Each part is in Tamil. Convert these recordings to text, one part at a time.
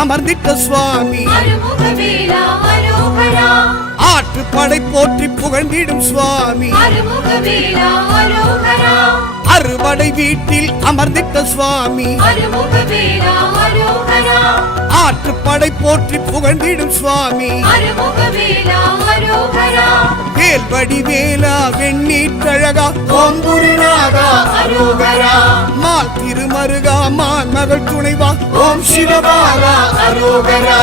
அமர்ந்திட்ட சுவாமி ஆற்றுப்படை போற்றி புகழ்ந்திடும் சுவாமி அறுபடை வீட்டில் அமர்ந்திட்ட சுவாமி ஆற்றுப்படை போற்றி புகழ்ந்திடும் சுவாமி வேல்வடி வேலா வெண்ணீற்றழகா ஓம் குருநாதா அரோகரா மால் திருமருகா மான் மகள் துணைவா ஓம் சிவபாலா அரோகரா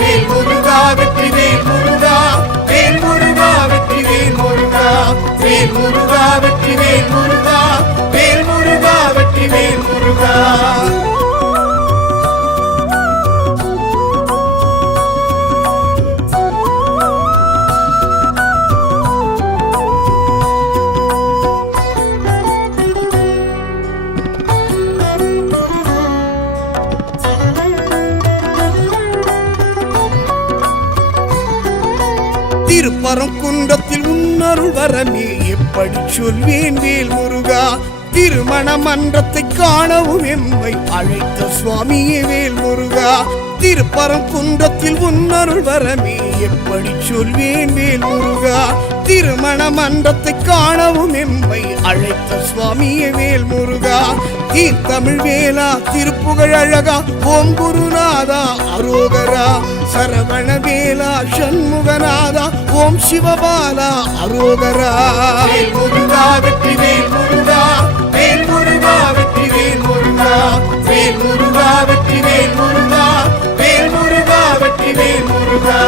வேல் முருகா வெற்றி வேல் முருகா வேல் முருகா வெற்றி வேல் முருகா வேல் முருகா வெற்றி வேல் முருகா வேல் முருகா வெற்றி வேல் முருகா திருப்பரங்குன்றத்தில் உன்னருள் வரமே எப்படி சொல்வேன் வேல் முருகா திருமண மன்றத்தை காணவும் எம்மை அழைத்த சுவாமியே வேல் முருகா திருப்பரங்குன்றத்தில் உன்னருள் வரமே எப்படி சொல்வேன் வேல் முருகா திருமண மன்றத்தை காணவும் எம்மை அழைத்த சுவாமியே வேல் முருகா தீர்த்தமிழ் வேலா திருப்புகழ் அழகா ஓம் குருநாதா அரோகரா சரவண வேலா சண்முகநாதா ஓம் சிவபாலா அரோகரா வேல் முருகா வெற்றி வேல் முருகா வேல் முருகா வெற்றி வேல் முருகா வேல் முருகா வெற்றி வேல் முருகா வேல் முருகா வெற்றி வேல் முருகா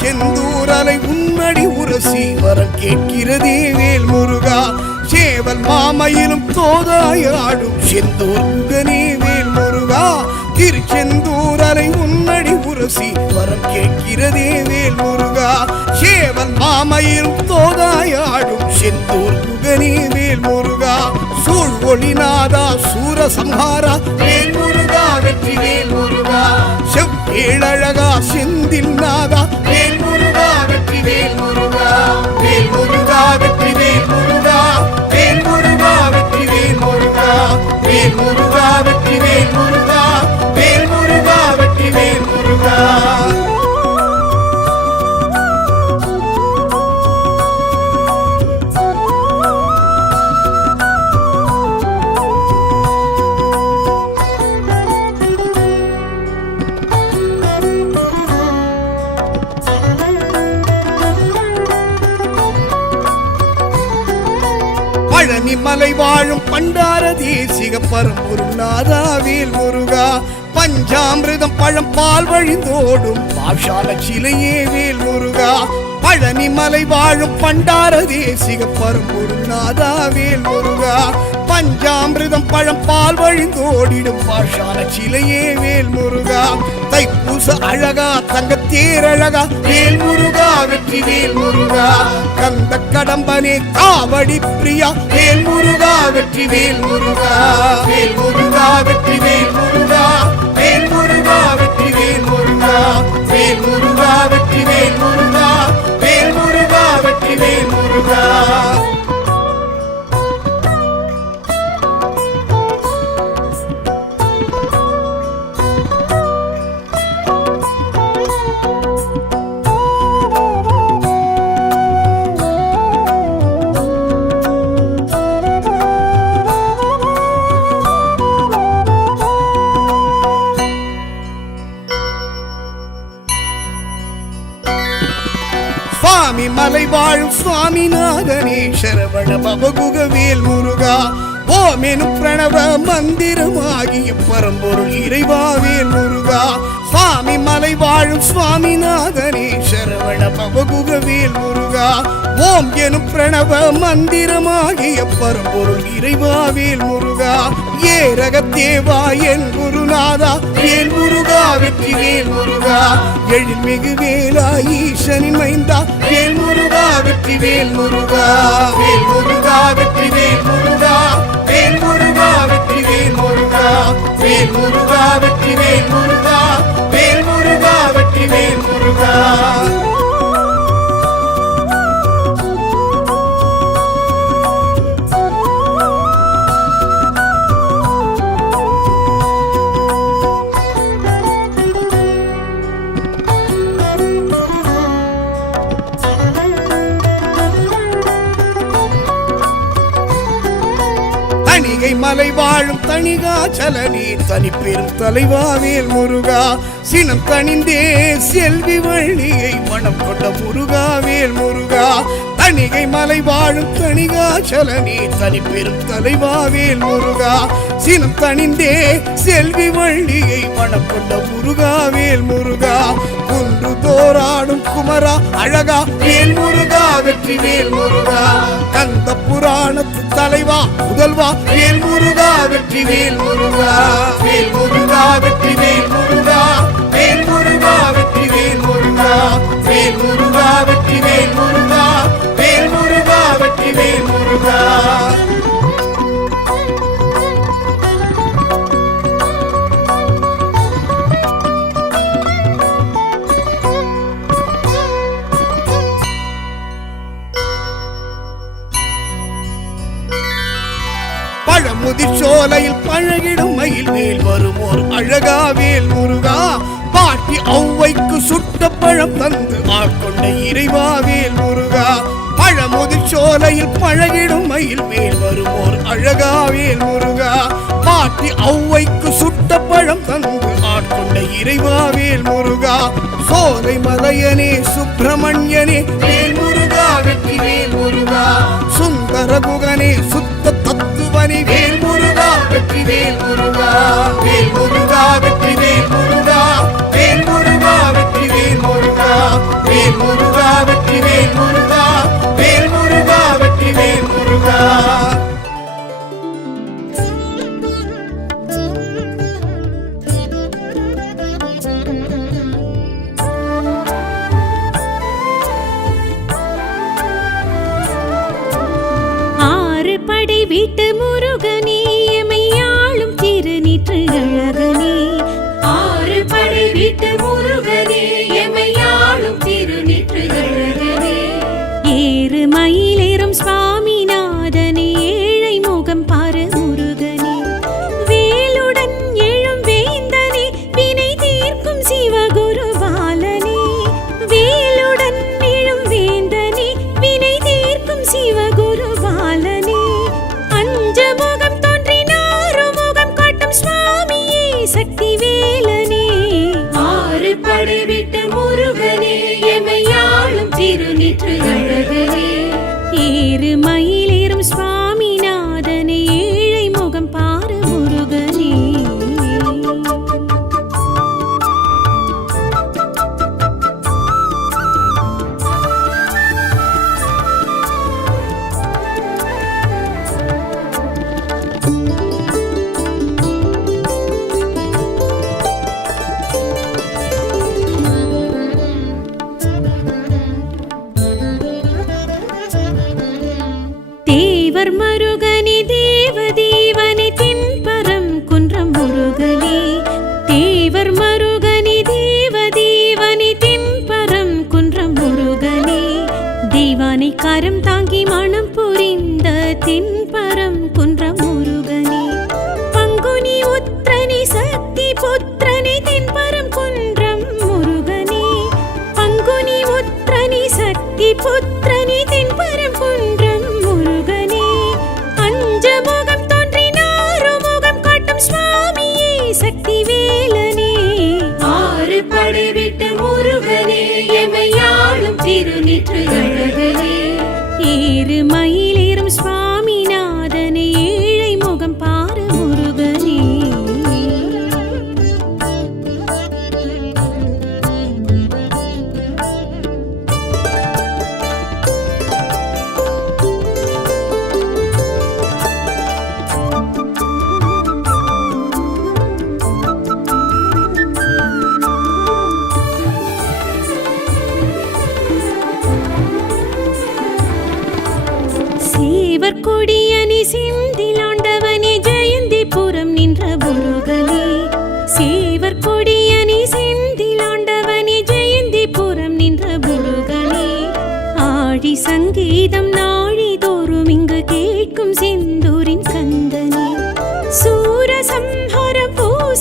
செந்தூரலை உன்னடி உரசி வரம் கேட்கிறதே வேல் முருகா சேவல் மாமையிலும் தோதாயாடும் செந்தூர் முகனே வேல் முருகா திருச்செந்தூரலை உன்னடி உரசி வரம் கேட்கிறதே வேல் முருகா சேவல் மாமையிலும் தோதாயாடும் செந்தூர் முகனே வேல் முருகா சூழ் ஒளிநாதா சூரசம்ஹாரா வேல் முருகா வெற்றி வேல் முருகா செவ்வேழழகா செந்தில் நாதா வேல் முருகா வெற்றி வேல் முருகா வேல் முருகா வெற்றி வேல் முருகா வேல் முருகா வெற்றி வேல் முருகா வேல் முருகா வெற்றி வேல் முருகா வேல் முருகா வெற்றி வேல் முருகா பழனி மலை வாழும் பண்டார தேசிக பரம்பொருநாதா வேல் முருகா பஞ்சாமிர்தம் பழம் பால் வழிந்தோடும் பாஷால சிலையே வேல் முருகா பழனி மலை வாழும் பண்டார தேசிக பரம்பொருநாதா வேல் முருகா பஞ்சாமிர்தம் பழம் பால் வழிந்தோடிடும் பாஷால சிலையே வேல் முருகா தைப்பூச அழகா தங்கத்தேரழகா வேல் முருகா வெற்றி வேல் முருகா கந்த கடம்பனே காவடி பிரியா வேல் முருகா வெற்றி வேல் முருகா வேல் முருகா வெற்றி வேல் முருகா வேல் முருகா வெற்றி வேல் முருகா வேல் முருகா வெற்றி வேல் முருகா வேல் முருகா வெற்றி வேல் முருகா சுவாமி மலை வாழும் சுவாமிநாதனே சரவண பவகுக வேல் முருகா ஓம் எனும் பிரணவ மந்திரமாகிய பரம்பொருள் இறைவா வேல் முருகா சுவாமி மலை வாழும் சுவாமிநாதனே சரவண பவகுக வேல் முருகா ஓம் எனும் பிரணவ மந்திரமாகிய பரம்பொருள் இறைவா வேல் முருகா ஏரகத்தேவா என் குருநாதா வேல் முருகா வெற்றி வேல் முருகா எழில்மிகு வேலா ஈசனின் மைந்தா வேல் முருகா வெற்றி வேல் முருகா வேல் முருகா வெற்றி வேல் முருகா வேல் முருகா வெற்றி வேல் முருகா வேல் முருகா வெற்றி வேல் முருகா வேல் முருகா வெற்றி வேல் முருகா தணிகை மலை வாழும் தணிகாச்சல நீர் தனி பெரும் தலைவா வேல் முருகா சினம் தணிந்தே செல்வி வள்ளியை மனம் கொண்ட முருகா வேல் முருகா தணிகை மலை வாழும் தணிகாச்சல நீர் தனி பெரும் தலைவா வேல் முருகா சினம் தணிந்தே செல்வி வள்ளியை மனம் கொண்ட முருகா வேல் முருகா குன்று தோராடும் குமரா அழகா வேல் முருகா வெற்றி வேல் முருகா கந்த புராணத்து தலைவா முதல்வா வேல் முருகா வெற்றி வேல் முருகா வேல் முருகா வெற்றி வேல் முருகா வேல் முருகா வெற்றி வேல் முருகா வேல் முருகா வெற்றி வேல் முருகா வேல் முருகா வெற்றி வேல் முருகா பழமுதிர்ச்சோலையில் பழகிடும் மயில் மேல் வருமோர் அழகா வேல் முருகா பாட்டி ஔவைக்கு சுட்ட பழம் தந்து ஆட்கொண்ட இறைவா வேல் முருகா பழமுதிர்ச்சோலையில் பழகிடும் மயில் மேல் வருமோர் அழகா வேல் முருகா பாட்டி ஔவைக்கு சுட்ட பழம் தந்து ஆட்கொண்ட இறைவா வேல் முருகா சோலை மலையனே சுப்பிரமணியனே வேல் முருகா வெற்றி வேல் முருகா சுந்தர குகனே சுத்த தத்துவனே வேல் முருகா வெற்றி வேல் முருகா வேல் முருகா வெற்றி வேல் முருகா வேல் முருகா வெற்றி வேல் முருகா வேல் முருகா வெற்றி வேல் முருகா வேல் முருகா வெற்றி வேல் முருகா வீட்டு முருகனே எமையாளும் திருநீற்று அழகனே ஆறு படை வீட்டு முருகனே எமையாளும் திருநீற்று அழகனே ஏறு மயிலேறும் சுவாமிநாதனே ஏழை முகம் பாரு முருகனே வேலுடன் எழும் வேந்தனே வினை தீர்க்கும் சிவகுரு பாலனே வேலுடன் எழும் வேந்தனே வினை தீர்க்கும் சிவகுரு பாலனே முகம் தோன்றினாரு முகம் காட்டும் சுவாமியே சக்தி வேலனே ஆறு படை விட்டு முருகனே எமையாளும் திருநீற்று அழகனே ஏறு மயிலேறும் சுவாமிநாதனே ஏழை முகம் பாரு முருகனே தேவர் மருகனே தேவதேவனே தென்பரம் குன்றம் முருகனே தேவர் மருகனே தேவதேவனே தென்பரம் குன்றம் முருகனே தெய்வானை கரம் தாங்கி மனம் புரிந்த தென்பரம் குன்றம் முருகனே பங்குனி உத்திரனே சக்தி புத்திரனே தென்பரம் குன்றம் முருகனே பங்குனி உத்திரனே சக்தி புத்திரனே தென்பரம் குன்றம் முருகனே அஞ்சமுகம் தோன்றினாரு முகம் காட்டும் சுவாமியே சக்தி வேலனே ஆறு படை விட்டு முருகனே எமையாளும் திருநீற்று அழகனே ஏறு மயிலேறும் சுவாமிநாதனே ஏழை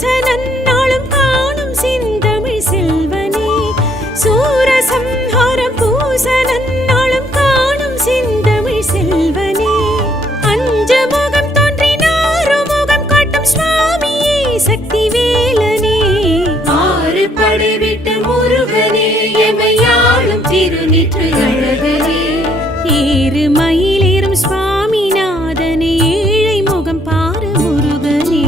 பூச நன்னாளும் காணும் செந்தமிழ் செல்வனே சூரசம்ஹாரம் பூச நன்னாளும் காணும் செந்தமிழ் செல்வனே அஞ்சமுகம் தோன்றினாறு முகம் காட்டும் சுவாமியே சக்தி வேலனே ஆறு படை விட்டு முருகனே எமையாளும் திருநீற்று அழகனே ஏறு மயிலேறும் சுவாமிநாதனே ஏழை முகம் பாரு முருகனே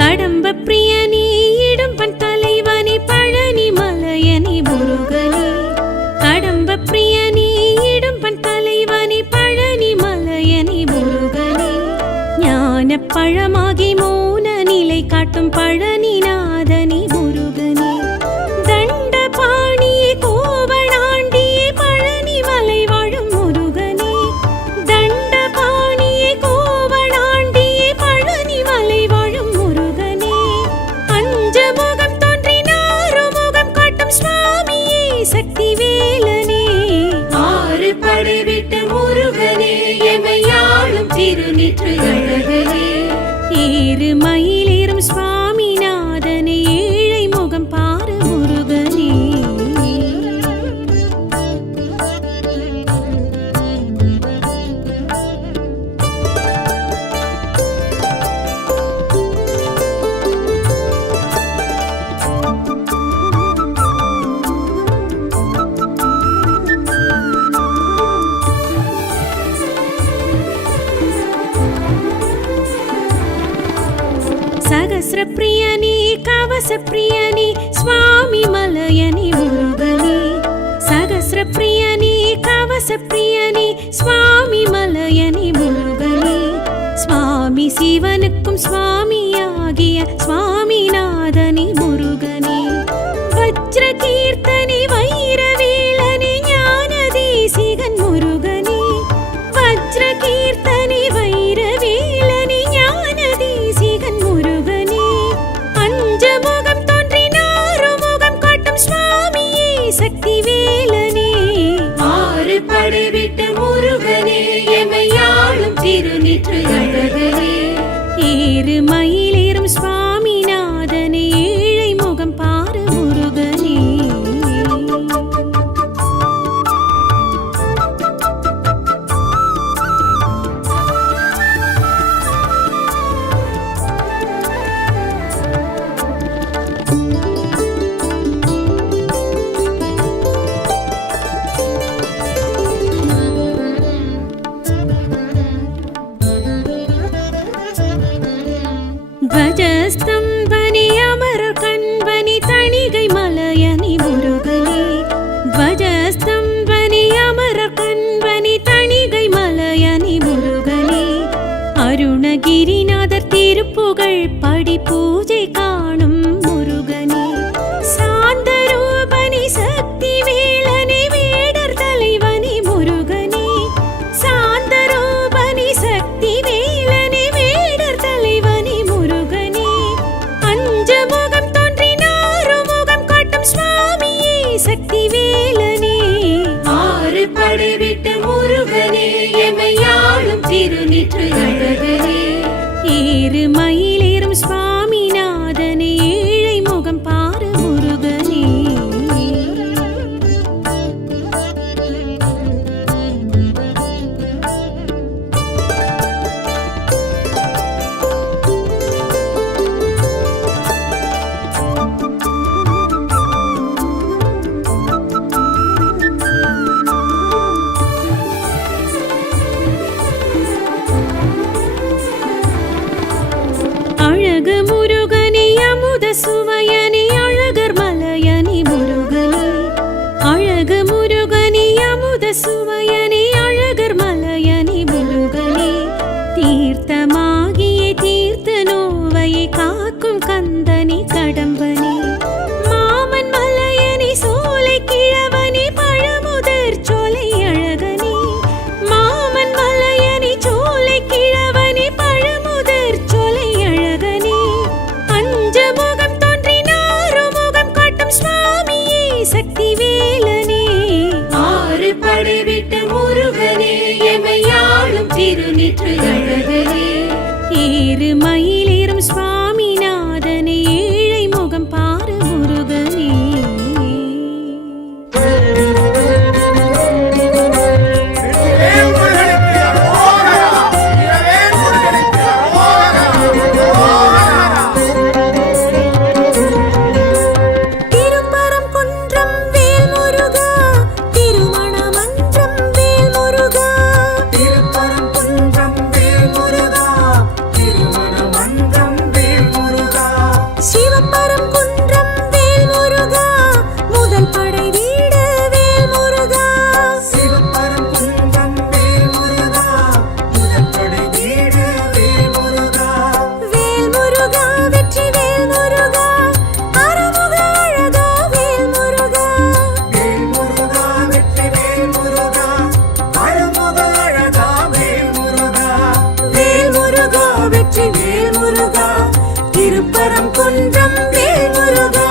கடம்ப பிரியனே இடும்பன் தலைவனே பழனி மலையனே முருகனே கடம்ப பிரியனே இடும்பன் தலைவனே பழனி மலையனே முருகனே ஞான பழமாகி மௌன நிலை காட்டும் பழனிநாதனே முருகனே தண்டபாணியே கோவணாண்டியே பழனி மலை வாழும் முருகனே தண்டபாணியே கோவணாண்டியே பழனி மலை வாழும் முருகனே அஞ்சமுகம் தோன்றினாறு முகம் காட்டும் சுவாமியே சக்தி வேலனே ஆறு படை விட்டு முருகனே எமையாளும் திருநீற்று அழகனே ஏறு மயிலேறும் சுவாமிநாதனே ஏழை முகம் பாரு முருகனே சகஸ்ர பிரியனே கவச பிரியனே சுவாமி மலையனே முருகனே சகஸ்ர பிரியனே கவச பிரியனே சுவாமி மலையனே முருகனே சுவாமி சிவனுக்கும் சுவாமியாகிய சுவாமிநாதனே முருகனே வஜ்ர கீர்த்தனே வைரவேலனே ஞான தேசிகன் முருகனே வஜ்ர கீர்த்தனே வைரவேலனே ஞான தேசிகன் முருகனே அஞ்சமுகம் தோன்றினாறு முகம் காட்டும் சுவாமியே சக்தி வேலனே ஆறு படை விட்டு முருகனே எமையாளும் திருநீற்று அழகனே ஏறு மயிலேறும் சுவாமிநாதனே ஏழை முகம் பாரு முருகனே திருப்படை வீடு வேல் முருகா சிவபரங்குன்றம் வேல் முருகா முதற்படை வீடு வேல் முருகா வேல் முருகா வெற்றி வேல் முருகா அருமுக அழகா வேல் முருகா வேல் முருகா வெற்றி வேல் முருகா அருமுக அழகா வேல் முருகா வேல் முருகா வெற்றி வேல் முருகா திருப்பரங்குன்றம் வேல் முருகா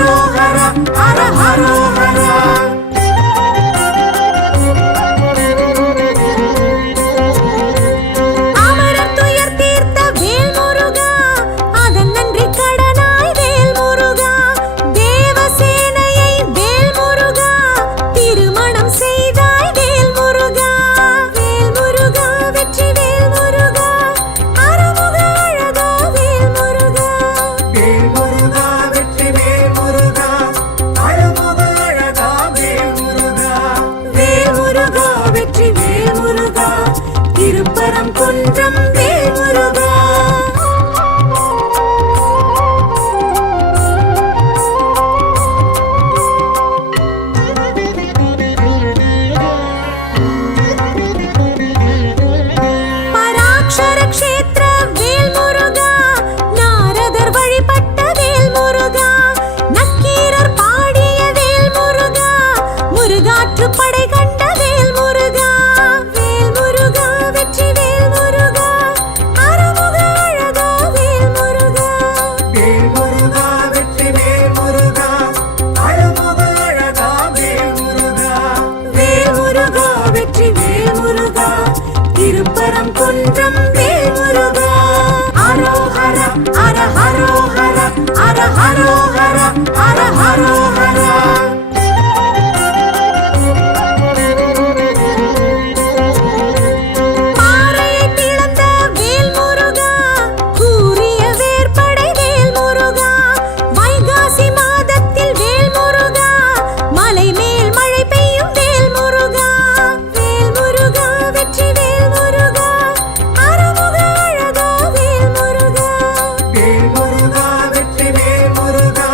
அரோஹரா ஹர ஹரோஹரா. அமரர் துயர் தீர்த்த வேல் முருகா, அதன் நன்றி கடனாய் வேல் முருகா. தேவசேனையை வேல் முருகா, திருமணம் செய்தாய் வேல் முருகா. வேல் முருகா வெற்றி வேல் முருகா, அருமுக அழகா வேல் முருகா. வேல் முருகா வெற்றி வேல் முருகா அழமுக அழகா வேல் முருகா. வேல் முருகா வெற்றி வேல் முருகா, திருப்பரம் குன்றம் வேல் முருகா. பராக்ஷர க்ஷேத்திர வேல் முருகா, நாரதர் வழிபட்ட வேல் முருகா. நக்கீரர் பாடிய வேல் முருகா, முருகாற்று படை கண்ட வேல் முருகா. வேல் முருகா வெற்றி வேல் முருகா, அருமுக அழகா வேல் முருகா. வேல் முருகா வெற்றி வேல் முருகா அழமுக அழகா வேல் முருகா. வேல் முருகா வெற்றி வேல் முருகா, திருப்பரம் குன்றம் வேல் முருகா. அரோஹர ஹர ஹரோஹர ஹர ஹரோஹர ஹர ஹரோஹர. பாறையை பிளந்த வேல் முருகா, கூரிய வேற்படை வேல் முருகா. வைகாசி மாதத்தில் வேல் முருகா, மலை மேல் மழை பெய்யும் வேல் முருகா. வேல் முருகா வெற்றி வேல் முருகா, அருமுக அழகா வேல் முருகா. வேல் முருகா வெற்றி வேல் முருகா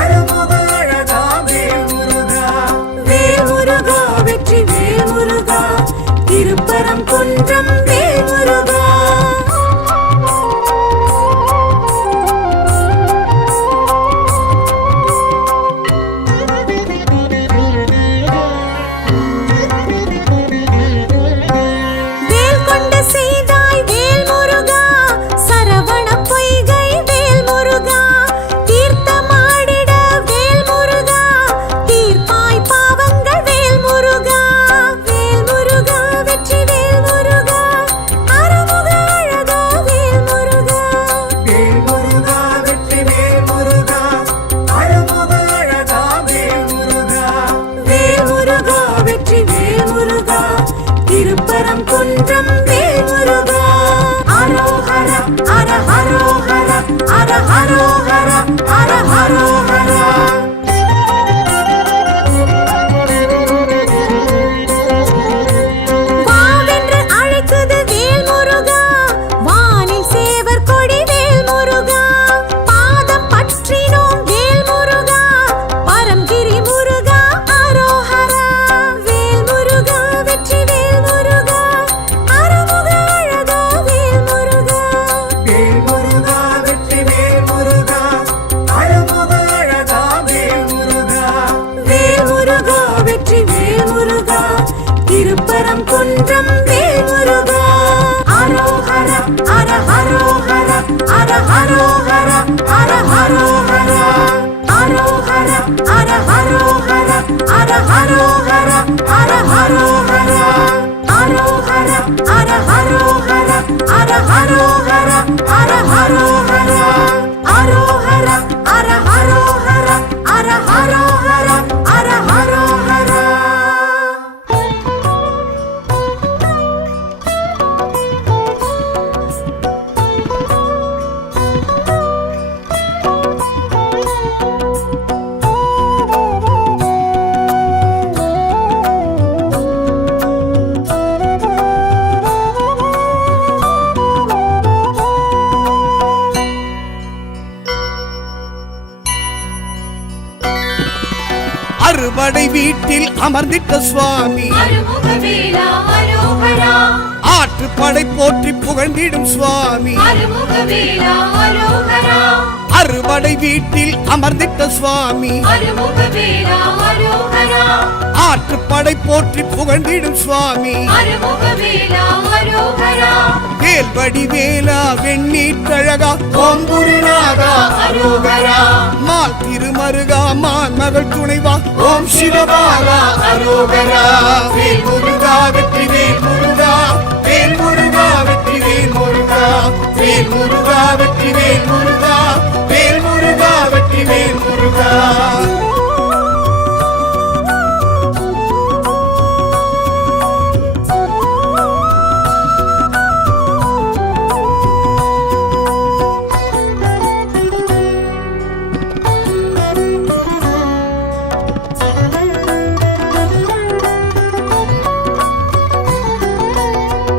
அழமுக அழகா வேல் முருகா. வேல் முருகா வெற்றி வேல் முருகா, திருப்பரம் குன்றம் வேல் முருகா. வேல் கொண்டு செய்தாய் வேல் முருகா, சரவண பொய்கை வேல் முருகா. தீர்த்தமாடிட வேல் முருகா, தீர்ப்பாய் பாவங்கள் வேல் முருகா. வேல் முருகா வெற்றி வேல் முருகா, அருமுக அழகா வேல் முருகா. வேல் முருகா வெற்றி வேல் முருகா அழமுக அழகா வேல் முருகா. வேல் முருகா வெற்றி வேல் முருகா, திருப்பரம் குன்றம் வேல் முருகா. அரோஹர ஹர ஹரோஹர ஹர ஹரோஹர ஹர ஹரோஹர. வாவென்று அழைக்குது வேல் முருகா, வானில் சேவர் கொடி வேல் முருகா. பாதம் பற்றினோம் வேல் முருகா, பரம்கிரி முருகா அரோஹரா. வேல் முருகா வெற்றி வேல் முருகா, அருமுக அழகா வேல் முருகா. வேல் முருகா வெற்றி வேல் முருகா அழமுக அழகா வேல் முருகா. வேல் முருகா வெற்றி வேல் முருகா, திருப்பரம் குன்றம் வேல் முருகா. அரோஹர ஹர ஹரோஹர ஹர ஹரோஹர ஹர ஹரோஹர. அரோஹர ஹர ஹரோஹர ஹர ஹரோஹர ஹர ஹரோஹர. அரோஹர ஹர ஹரோஹர ஹர ஹரோஹர ஹர ஹரோஹர. அரோஹர ஹர ஹரோஹர ஹர ஹரோஹர ஹர ஹரோஹர. அறுபடை வீட்டில் அமர்ந்திட்ட சுவாமி, அருமுகவேலா அரோகரா, ஆற்றுப்படை போற்றி புகழ்ந்திடும் சுவாமி, அருமுகவேலா அரோகரா, அறுபடை வீட்டில் அமர்ந்திட்ட சுவாமி அருமுகவேலா அரோகரா ஆற்றுப்படை போற்றி புகழ்ந்திடும் சுவாமி அருமுகவேலா அரோகரா வேல்வடி வேலா வெண்ணீற்றழகா ஓம் குருநாதா அரோகரா மால் திருமருகா மான் மகள் துணைவா ஓம் சிவபாலா அரோகரா வேல் முருகா வெற்றி வேல் முருகா வேல் முருகா வெற்றி வேல் முருகா வேல் முருகா வெற்றி வேல் முருகா வேல் முருகா வெற்றி வேல் முருகா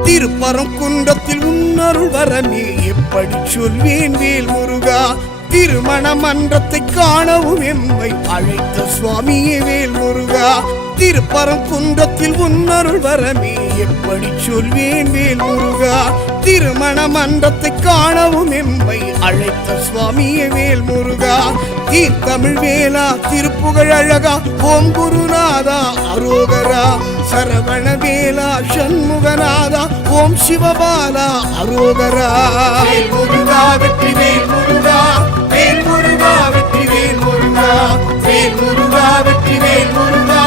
திருப்பரங்குன்றத்தில் உன்னருள் வரமே எப்படி சொல்வேன் வேல் முருகா திருமண மன்றத்தை காணவும் எம்மை அழைத்த சுவாமியே வேல் முருகா திருப்பரங்குன்றத்தில் உன்னருள் வரமே எப்படி சொல்வேன் வேல் முருகா திருமண மன்றத்தை காணவும் எம்மை அழைத்த சுவாமியே வேல் முருகா தீர்த்தமிழ் வேலா திருப்புகழ் அழகா ஓம் குருநாதா அரோகரா சரவண வேலா சண்முகநாதா ஓம் சிவபாலா அரோகரா வேல் முருகா வெற்றி வேல் முருகா வேல் முருகா வெற்றி வேல் முருகா வேல் முருகா வெற்றி வேல் முருகா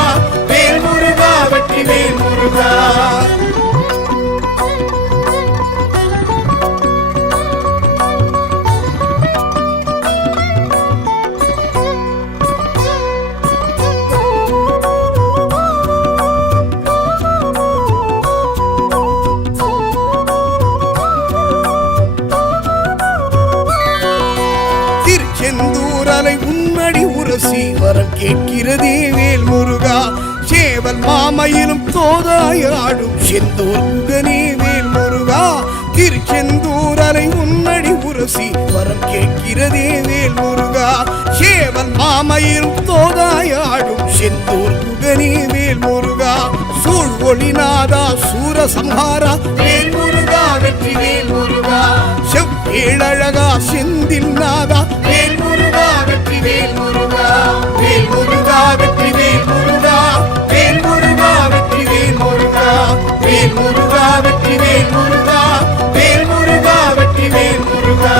வேல் முருகா வெற்றி வேல் முருகா செந்தூரலை உன்னடி உரசி வரம் கேட்கிறதே வேல் முருகா சேவல் மாமையிலும் தோதாயாடும் செந்தூர் முகனே வேல் முருகா திருச்செந்தூரலை உன்னடி உரசி வரம் கேட்கிறதே வேல் முருகா சேவல் மாமையிலும் தோதாயாடும் செந்தூர் முகனே வேல் முருகா சூழ் ஒளிநாதா சூரசம்ஹாரா வேல் முருகா வெற்றி வேல் முருகா செவ்வேழழகா செந்தில் நாதா வேல் முருகா வெற்றி வேல் முருகா வேல் முருகா வெற்றி வேல் முருகா வேல் முருகா வெற்றி வேல் முருகா வேல் முருகா வெற்றி வேல் முருகா வேல் முருகா வெற்றி வேல் முருகா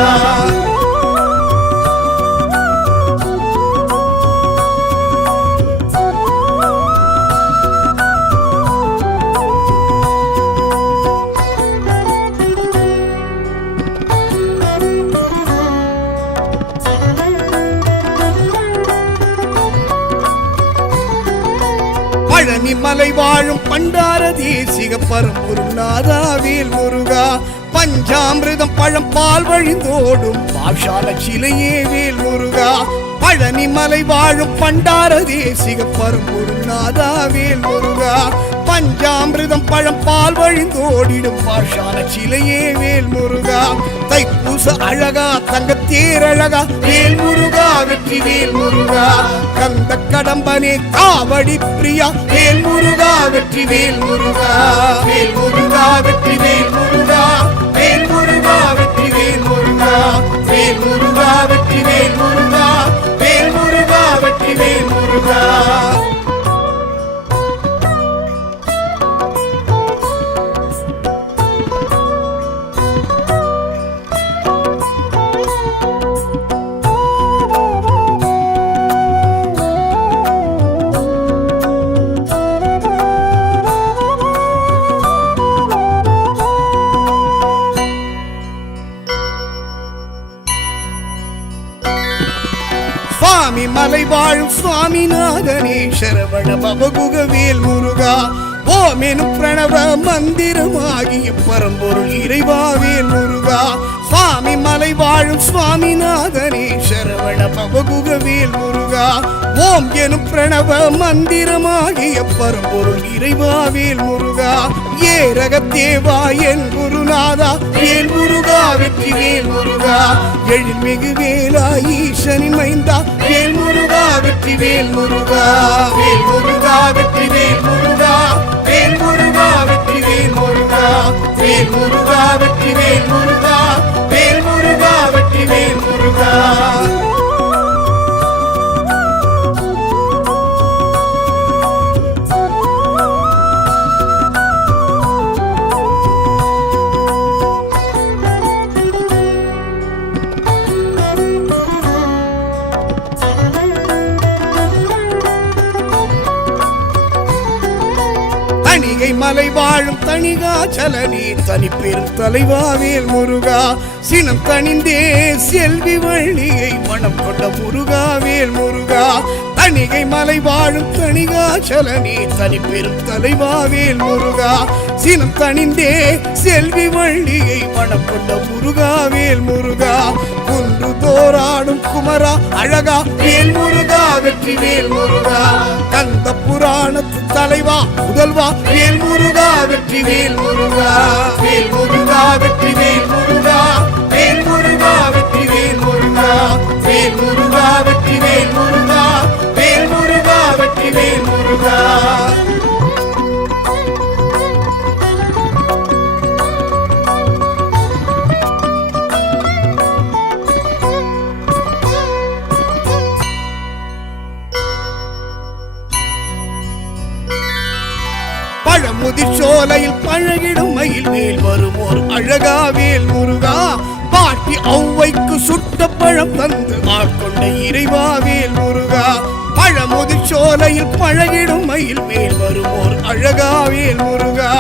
பழனி மலை வாழும் பண்டார தேசிக பரம்பொருநாதா வேல் முருகா பஞ்சாமிர்தம் பழம் பால் வழிந்தோடும் பாஷால சிலையே வேல் முருகா பழனி மலை வாழும் பண்டார தேசிக பரம்பொருநாதா வேல் முருகா பஞ்சாமிர்தம் பழம் பால் வழிந்தோடிடும் பாஷால சிலையே வேல் முருகா தைப்பூச அழகா தங்கத்தேரழகா வேல் முருகா வெற்றி வேல் முருகா கந்த கடம்பனே காவடி பிரியா வேல் முருகா வெற்றி வேல் முருகா வேல் முருகா வெற்றி வேல் முருகா வேல் முருகா வெற்றி வேல் முருகா வேல் முருகா வெற்றி வேல் முருகா வேல் முருகா வெற்றி வேல் முருகா சுவாமி மலை வாழும் சுவாமிநாதனே சரவண பவகுக வேல் முருகா ஓம் எனும் பிரணவ மந்திரமாகிய பரம்பொருள் இறைவா வேல் முருகா சுவாமி மலை வாழும் சுவாமிநாதனே சரவண பவகுக வேல் முருகா ஓம் எனும் பிரணவ மந்திரமாகிய பரம்பொருள் இறைவா வேல் முருகா ஏரகத்தேவா என் குருநாதா வேல் முருகா வெற்றி வேல் முருகா எழில்மிகு வேலா ஈசனின் மைந்தா வேல் முருகா வெற்றி வேல் முருகா வேல் முருகா வெற்றி வேல் முருகா வேல் முருகா வெற்றி வேல் முருகா வேல் முருகா வெற்றி வேல் முருகா வேல் முருகா வெற்றி வேல் முருகா தணிகை மலை வாழும் தணிகாச்சலனே தனிப்பெரும் தலைவாவேல் முருகா சினம் தணிந்தே செல்வி வள்ளியை மனம் கொண்ட முருகாவேல் முருகா தணிகை மலை வாழும் தணிகாச்சலனே தனிப்பெரும் தலைவாவேல் முருகா சினம் தணிந்தே செல்வி வள்ளியை மனம் கொண்ட முருகாவேல் முருகா குன்று தோராடும் குமரா அழகா வேல் முருகா வெற்றி வேல் முருகா கந்த புராணத்து தலைவா முதல்வா வேல் முருகா வெற்றி வேல் முருகா வேல் முருகா வெற்றி வேல் முருகா வேல் முருகா வெற்றி வேல் முருகா வேல் முருகா வெற்றி வேல் முருகா வேல் முருகா வெற்றி வேல் முருகா பழமுதிர்ச்சோலையில் பழகிடும் மயில் மேல் வருமோர் அழகா வேல் முருகா பாட்டி ஔவைக்கு சுட்ட பழம் தந்து ஆட்கொண்ட இறைவா வேல் முருகா பழமுதிர்ச்சோலையில் பழகிடும் மயில் மேல் வருமோர் அழகா வேல் முருகா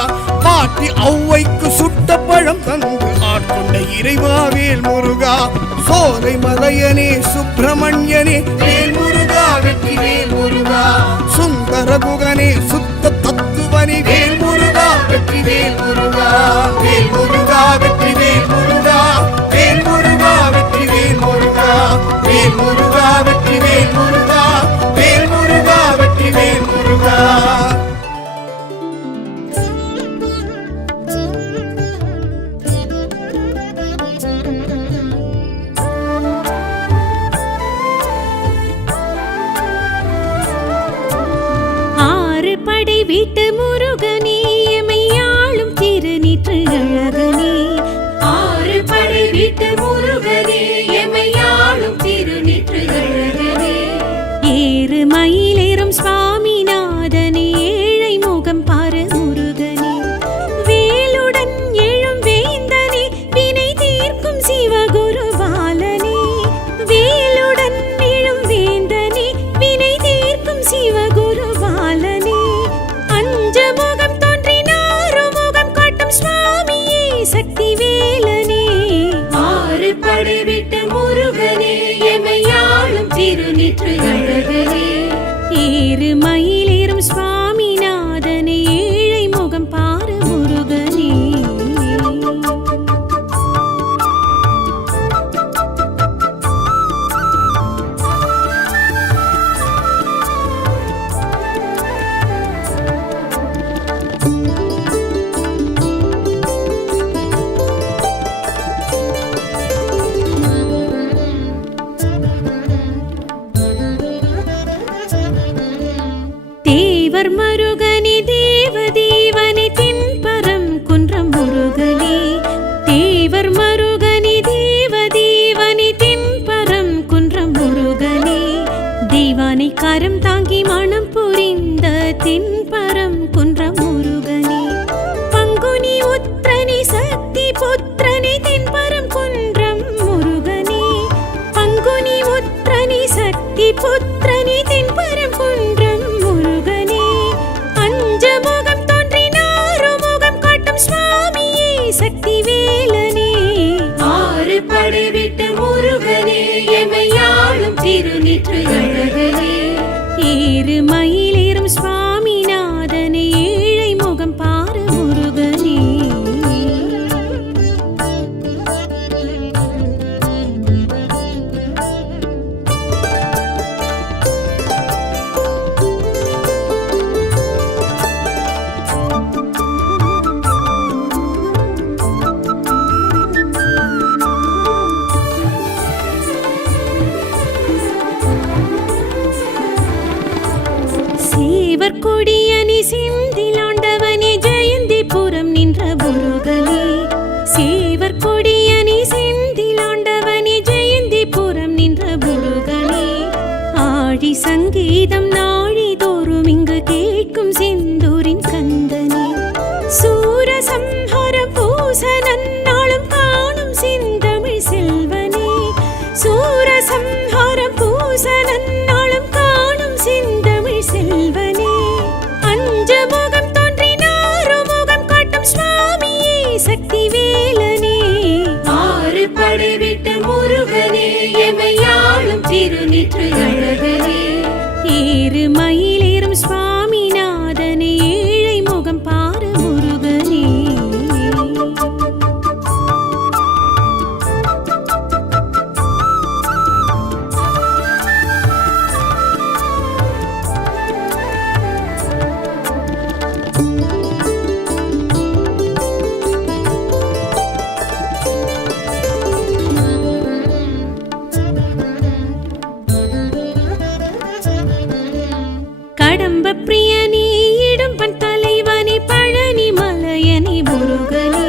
பாட்டி ஔவைக்கு சுட்ட பழம் தந்து ஆட்கொண்ட இறைவா வேல் முருகா சோலை மலையனே சுப்பிரமணியனே வேல் முருகா வெற்றி வேல் முருகா சுந்தர குகனே சுத்த தத்துவனே வேல் முருகா வெற்றி வேல் முருகா வேல் முருகா வெற்றி வேல் முருகா வேல் முருகா வெற்றி வேல் முருகா வேல் முருகா வெற்றி வேல் முருகா வேல் முருகா வெற்றி வேல் முருகா படை வீட்டு முருகனே எமையாளும் திருநீற்று அழகனே ஆறு படை வீட்டு முருகனே எமையாளும் திருநீற்று அழகனே ஏறு மயிலேறும் சுவாமிநாதனே ஏழை முகம் பாரு முருகனே வேலுடன் எழும் வேந்தனே வினை தீர்க்கும் சிவகுருபாலனே வேலுடன் எழும் வேந்தனே வினை தீர்க்கும் சிவகுருபாலனே முகம் தோன்றினாரு முகம் காட்டும் சுவாமியே சக்தி வேலனே ஆறு படை விட்டு முருகனே எமையாளும் திருநீற்று அழகனே ஏறு மயிலேறும் சுவாமிநாதனே ஏழை முகம் பாரு முருகனே தேவர் மருகனே தேவதேவனே தென்பரம் குன்றம் முருகனே தேவர் மருகனே தேவதேவனே தென்பரம் குன்றம் முருகனே தேவானை கரம் தாங்கி மனம் புரிந்த தென்பரம் குன்றம் முருகனே பங்குனி உத்திரனே சக்தி புத்திரனே தென்பரம் குன்றம் முருகனே பங்குனி உத்திரனே சக்தி புத்திரனே தென்பரம் குன்றம் முருகனே அஞ்சமுகம் தோன்றினாரு முகம் காட்டும் சுவாமியே சக்தி வேலனே ஆறு படை விட்டு முருகனே எமையாளும் திருநீற்று அழகனே ஏறு மயிலேறும் சுவாமிநாதனே ஏழை முகம் பாரு முருகனே சேவர் கொடியனி செந்திலாண்டவனே ஜெயந்திபுரம் நின்ற முருகனே சேவர் கொடியனி செந்திலாண்டவனே ஜெயந்திபுரம் நின்ற முருகனே ஆழி சங்கீதம் நாழிதோறும் இங்கு கேட்கும் செந்தூரின் கந்தனே சூரசம்ஹார பூசனன் நாளும் காணும் செந்தமிழ் செல்வனே சூரசம்ஹார பூசனன் நாளும் காணும் செந்தமிழ் செல்வனே அஞ்சமுகம் தோன்றினார் ஏறுமயிலேறும் சுவாமிநாதனே ஏழை முகம் பாரு முருகனே. கடம்ப பிரியனே இடும்பன் தலைவனே பழனி மலையனே முருகனே.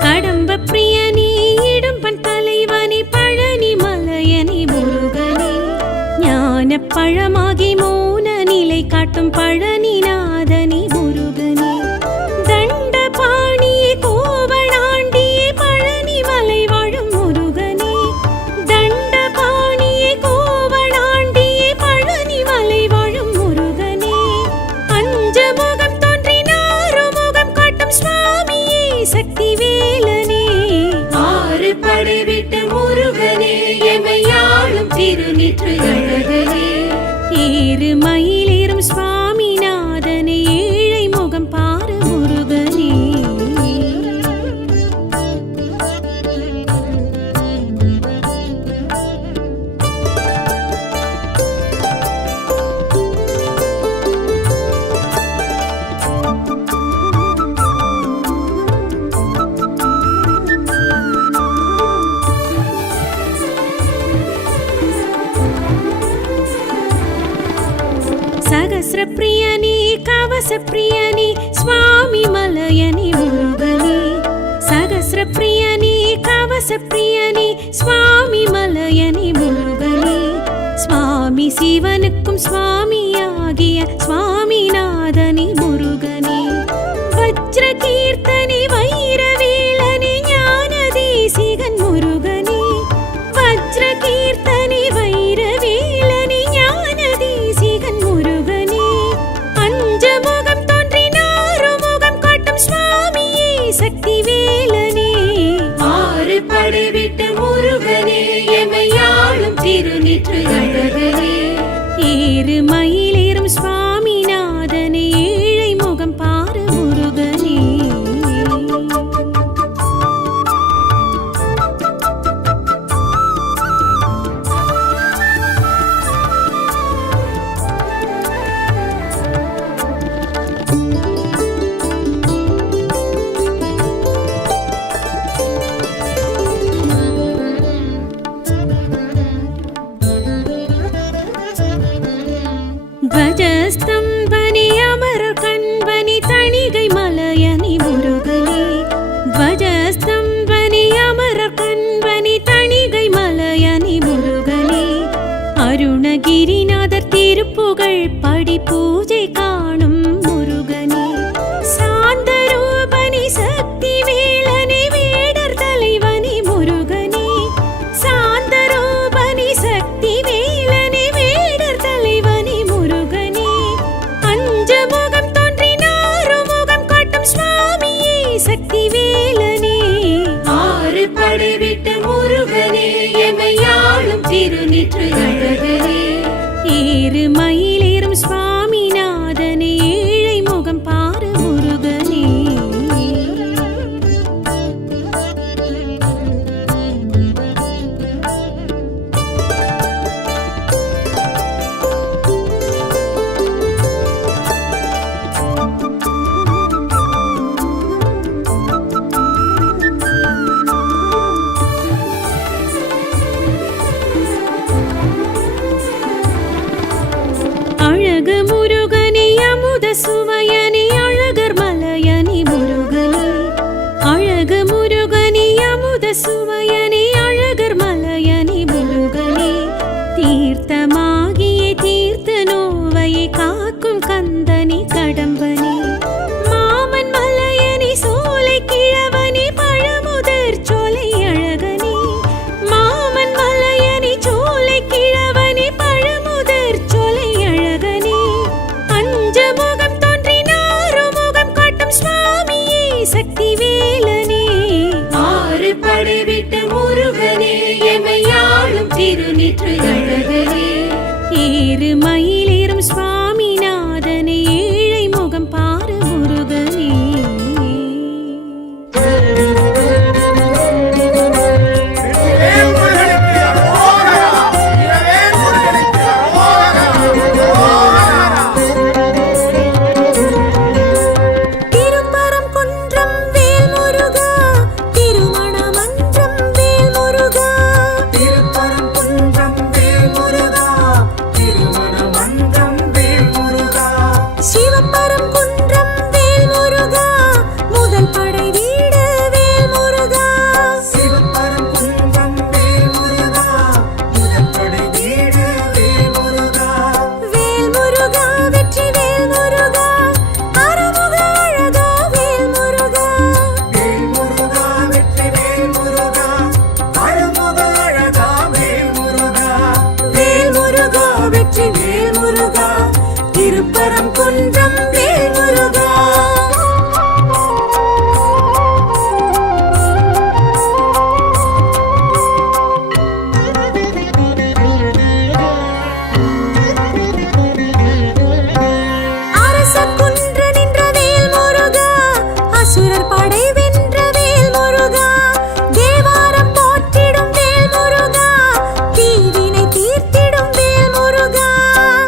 கடம்ப பிரியனே இடும்பன் தலைவனே பழனி மலையனே முருகனே. ஞான பழமாகி மௌன நிலை காட்டும் பழனிநாதனே முருகனே. தண்ட பாணியே கோவணாண்டியே பழனி மலை வாழும் முருகனே. தண்ட பாணியே கோவணாண்டியே பழனி மலை வாழும் முருகனே. அஞ்சமுகம் தோன்றினாறு முகம் காட்டும் சுவாமியே சக்தி வேலனே. ஆறு படை விட்டு முருகனே எமையாளும் திருநீற்று அழகனே. ஏறுமயிலேறும் சுவாமிநாதனே ஏழை முகம் பாரு முருகனே. சகஸ்ர பிரியனே கவச பிரியனே சுவாமி மலையனே முருகனே. சகஸ்ர பிரியனே கவச பிரியனே சுவாமி மலையனே முருகனே. சுவாமி சிவனுக்கும் சுவாமியாகிய சுவாமிநாதனே முருகனே. வஜ்ர கீர்த்தனே வைரவேலனே ஞான தேசிகன் முருகனே. வஜ்ர கீர்த்தனே வைரவேலனே ஞான தேசிகன் முருகனே. அஞ்சமுகம் தோன்றினாறு முகம் காட்டும் சுவாமியே சக்தி வேலனே. ஆறு படை விட்டு முருகனே எமையாளும் திருநீற்று அழகனே. ஏறுமயிலேறும் சுவாமிநாதனே ஏழை முகம் பாரு முருகனே. ध्वजस्तम्भनि अमर कण्वनि तणिगै मलयनि मुरुगने. ध्वजस्तम्भनि अमर कण्वनि तणिगै मलयनि मुरुगने. अरुणगिरिनाथர் திருப்புகழ் படி பூஜை காணும் முருகனே. சாந்தரூபனி சக்தி வேலனே வேடர் தலைவனி முருகனே. சாந்தரூபனி சக்தி வேலனே வேடர் தலைவனி முருகனே. அஞ்சமுகம் தோன்றினாறு முகம் காட்டும் சுவாமியே சக்தி வேலனே. ஆறு படை விட்டு முருகனே எமையாளும் திருநீற்று அழகனே. ஏறுமயிலேறும் சுவாமிநாதனே ஏழை முகம் பாரு முருகனே. அழகு முருகனே அமுத சுவையனே அழகர் மலையனே முருகனே. அழகு முருகனே அமுத சுவையனே அழகர் மலையனே முருகனே. தீர்த்தமாகிய தீர்த்த நோவையை காக்கும் கந்தனே கடம்பனே. மாமன் மலையனே சோலை கிழவனே பழமுதற் சோலை அழகனே. மாமன் மலையனே சோலை கிழவனே பழமுதற் சோலை அழகனே. அஞ்சமுகம் தோன்றி வேலும் சுவாமிநாதனை ஏழை முகம் பாரு முருகனே. திருப்பரங்குன்றம் வேல் முருகா. அரச குன்று நின்ற வேல் முருகா, அசுரர் படை வென்ற வேல் முருகா, தேவாரம் போற்றிடும் வேல் முருகா, தீவினை தீர்த்திடும் வேல் முருகா.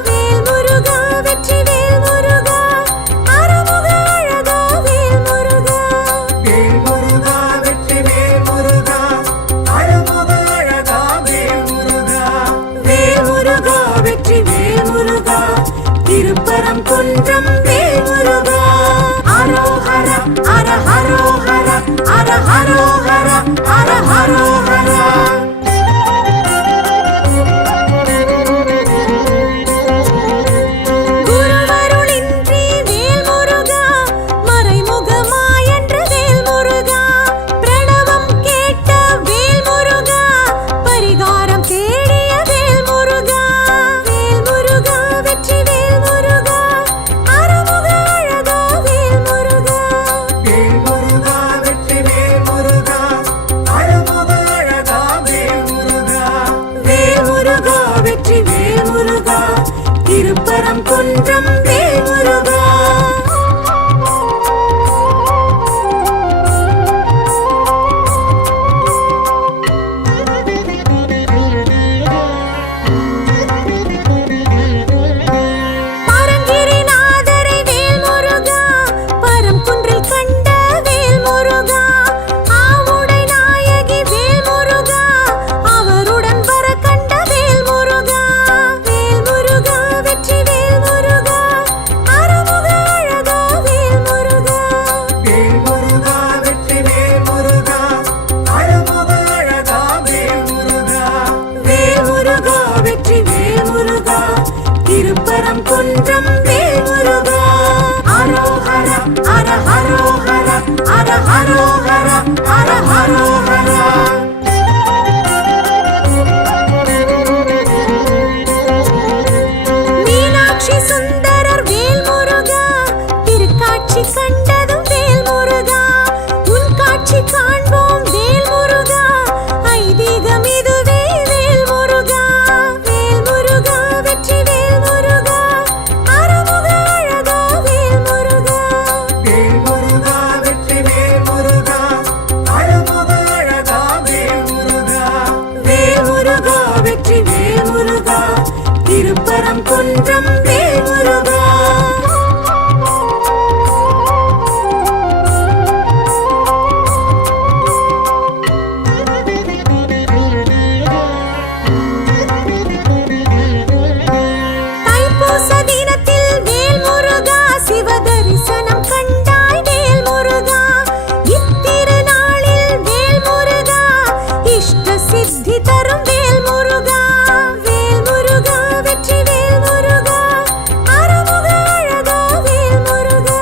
வேல் முருகா வெற்றி வேல் முருகா, அருமுக அழகா வேல் முருகா. வேல் முருகா வெற்றி வேல் முருகா, அருமுக அழகா வேல் முருகா. வேல் முருகா வெற்றி வேல் முருகா, திருப்பரங்குன்றம் வேல் முருகா. அரோஹர அர ஹரோஹர அர ஹரோஹர அர ஹரோஹர. குருவருளின்றி வேல் முருகா, மறைமுகமாயென்ற வேல் முருகா, பிரணவம் கேட்ட வேல் முருகா, பரிகாரம் தேடிய வேல் முருகா. வேல் முருகா வெற்றி வேல் முருகா, அருமுக அழகா வேல் முருகா. வேல் முருகா வெற்றி வேல் முருகா, அருமுக அழகா வேல் முருகா. வேல் முருகா வெற்றி வேல் முருகா, திருப்பரங்குன்றம் வேல் முருகா. பரங்கிரிநாதரை வேல் முருகா, பரம்குன்றில் கண்ட வேல் முருகா, ஆவுடை நாயகி வேல் முருகா, அவருடன் வர கண்ட வேல் முருகா. வேல் முருகா வெற்றி வேல் முருகா, அருமுக அழகா வேல் முருகா. வேல் முருகா வெற்றி வேல் முருகா, அருமுக அழகா வேல் முருகா. வேல் முருகா வெற்றி வேல் முருகா, திருப்பரங்குன்றம் வேல் முருகா. அரோஹர அர ஹரோஹர அர ஹரோஹர அர ஹரோஹர. மீனாட்சி சுந்தரர் வேல் முருகா, திருக்காட்சி கண்டதும் வேல் முருகா, உன் காட்சி காண்போம் வேல் முருகா, ஐதீகம் இதுவே வேல் முருகா. வேல் முருகா வெற்றி வேல் முருகா, அருமுக அழகா வேல் முருகா. வேல் முருகா வெற்றி வேல் முருகா, அருமுக அழகா வேல் முருகா. வேல் முருகா வெற்றி வேல் முருகா, திருப்பரங்குன்றம் வேல் முருகா. தைப்பூச தினத்தில் வேல் முருகா, சிவ தரிசனம் கண்டாய் வேல் முருகா, இத்திருநாளில் வேல் முருகா, இஷ்ட சித்தி தரும் வேல் முருகா. வேல் முருகா வெற்றி வேல் முருகா, அருமுக அழகா வேல் முருகா.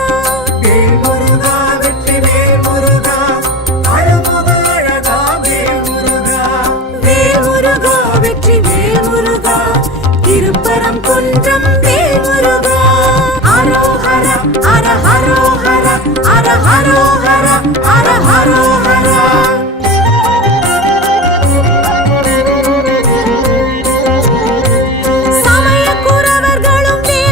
வேல் முருகா வெற்றி வேல் முருகா, அருமுக அழகா வேல் முருகா. வேல் முருகா வெற்றி வேல் முருகா, திருப்பரங்குன்றம் வேல் முருகா. அரோஹர அர ஹரோஹர அர ஹரோஹர அர ஹரோஹர. சமய குரவர்களும் வேல்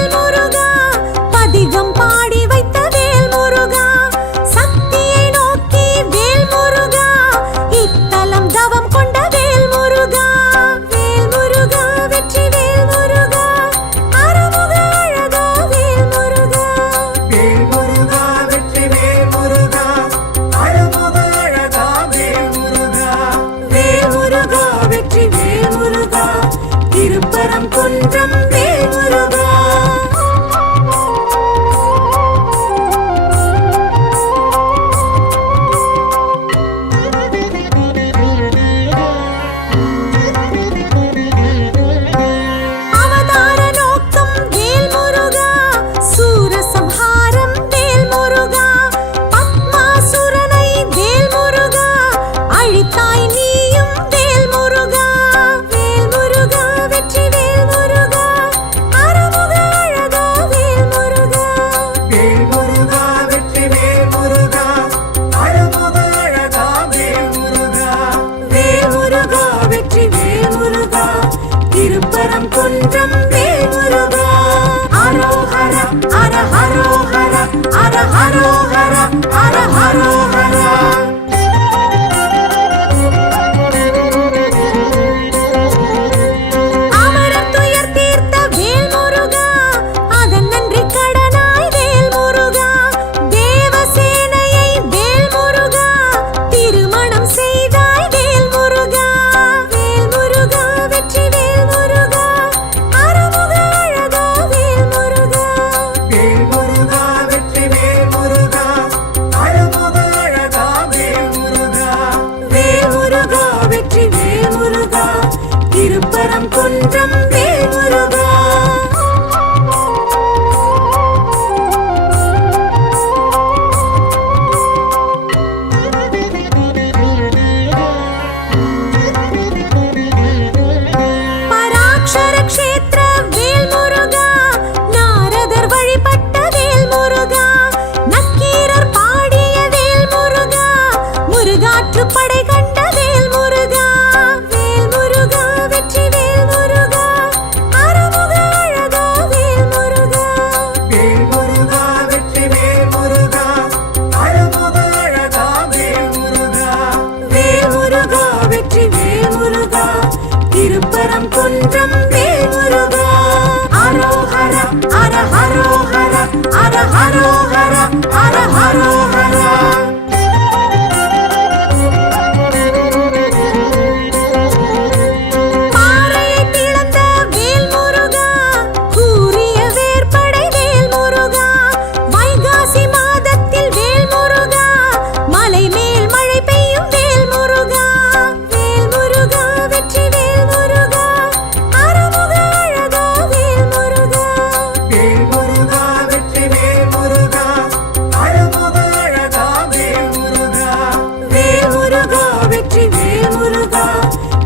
அர ஹரோஹர அர ஹரோஹர அர ஹரோஹர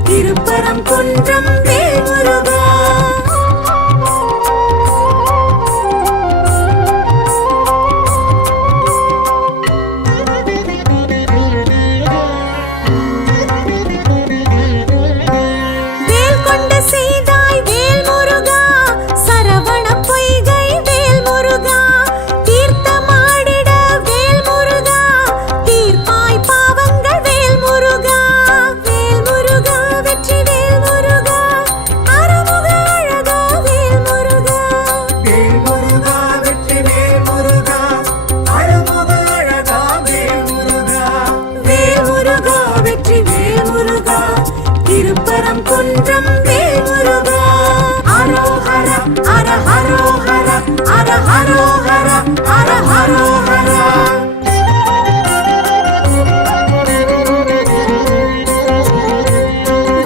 திருப்பரங்குன்றம் வேல் முருகா வேல் கொண்ட செய்தாய் வேல் முருகா சரவண பொய்கை வேல் முருகா தீர்த்தமாடிட வேல் முருகா தீர்ப்பாய் பாவங்கள் வேல் முருகா வேல் முருகா வெற்றி வேல் முருகா அருமுக அழகா வேல் முருகா வேல் முருகா வெற்றி வேல் முருகா அருமுக அழகா வேல் முருகா வேல் முருகா வெற்றி வேல் முருகா திருப்பரங்குன்றம் வேல் முருகா அரோஹர அர ஹரோஹர அர ஹரோஹர அர ஹரோஹர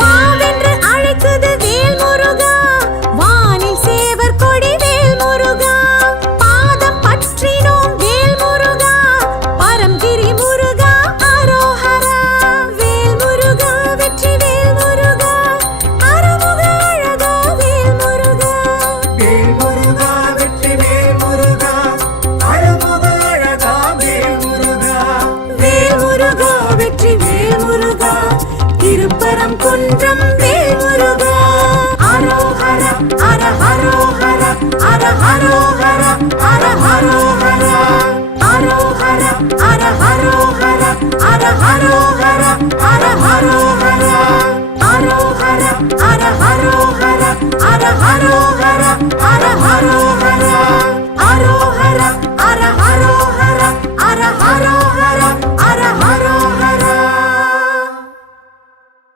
வாவென்று அழைக்குது வேல் முருகா வானில் சேவர் கொடி வேல் முருகா பாதம் பற்றினோம் வேல் முருகா பரம்கிரி முருகா அரோஹரா வேல் முருகா வெற்றி வேல் முருகா அருமுக அழகா வேல் முருகா வேல் முருகா வெற்றி வேல் முருகா அருமுக அழகா வேல் முருகா வேல் முருகா வெற்றி வேல் முருகா திருப்பரங்குன்றம் வேல் முருகா அரோஹர அர ஹரோஹர அர ஹரோஹர